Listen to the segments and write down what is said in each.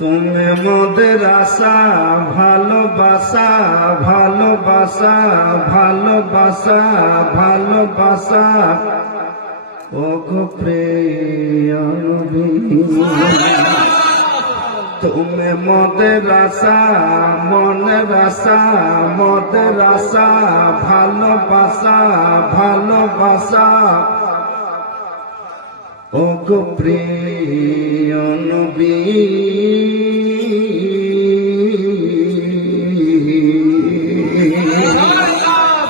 তুমি মোদের আশা, ভালোবাসা ভালোবাসা ভালোবাসা ভালোবাসা, ও গো প্রিয় নবী। তুমি মোদের আশা, মনের আশা, মোদের আশা, ভালোবাসা ভালোবাসা, ও গো প্রিয় নবী।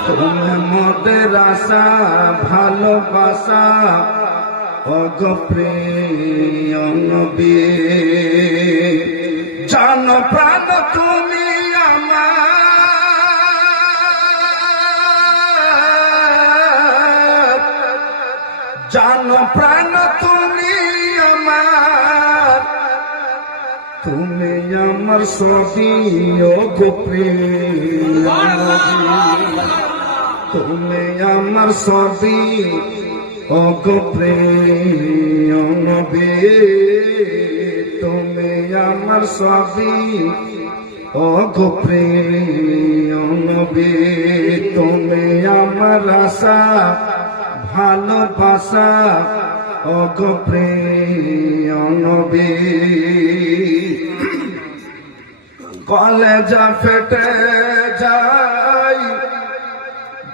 তুমি মোদের আশা, ভালোবাসা, ও গো প্রিয় নবী। জান প্রাণ তুমি আমার, জান প্রাণ তুমি আমার, তুমি আমার সবই, ও গো প্রিয় নবী। তুমি আমার সবই, ও গো প্রিয় নবী। তুমি আমার সবই, ও গো প্রিয় নবী। তুমি আমার আশা, ভালোবাসা, ও গো প্রিয় নবী। কলেজা ফেটে যায়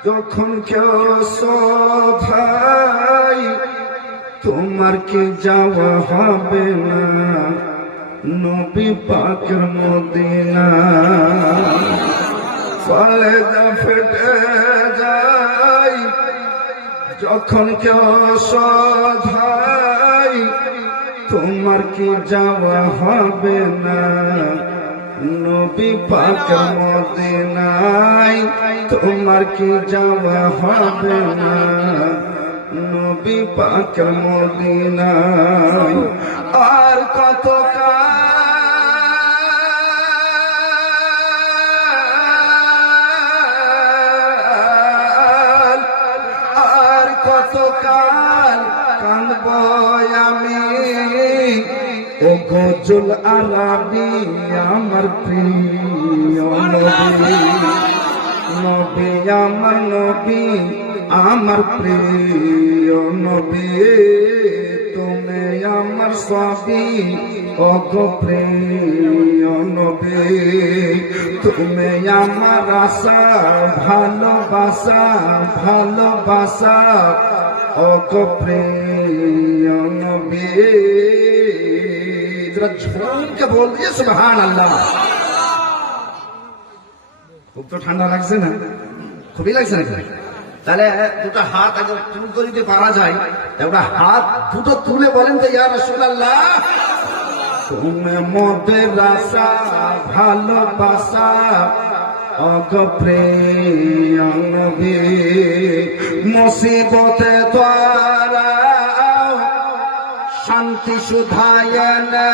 যখন কেউ শোধাই, তোমার কি যাওয়া হবে না নবী পাকের মদিনা। কলেজা ফেটে যায় যখন কেউ শোধাই, তোমার কি যাওয়া হবে না নবী পাকের মদিনায়। তোমার কি যাওয়া হবে না নবী পাকের মদিনায়। আর কত কাল, আর কত কাল কাঁদব আমি, ও গজল আলাবি আমার প্রিয় নবী। নবী আমার নবী, আমার প্রিয় নবী। তুমি আমার সবই, ও গো প্রিয় নবী। তুমি আমার আশা, ভালোবাসা ভালোবাসা, ও গো প্রিয় নবী। जरा झूम के बोल दिए सुभान अल्लाह। খুব তো ঠান্ডা লাগছে না? খুবই লাগছে নাকি? তাহলে দুটো হাত আগে তুলতে যদি পারা যায়, একটা হাত দুটো তুলে বলেন তো, ইয়া রাসূলুল্লাহ তুমি মোদের আশা, ভালোবাসা, ও গো প্রিয় নবী। মুসিবতে দ্বারা শান্তি সুধায় না।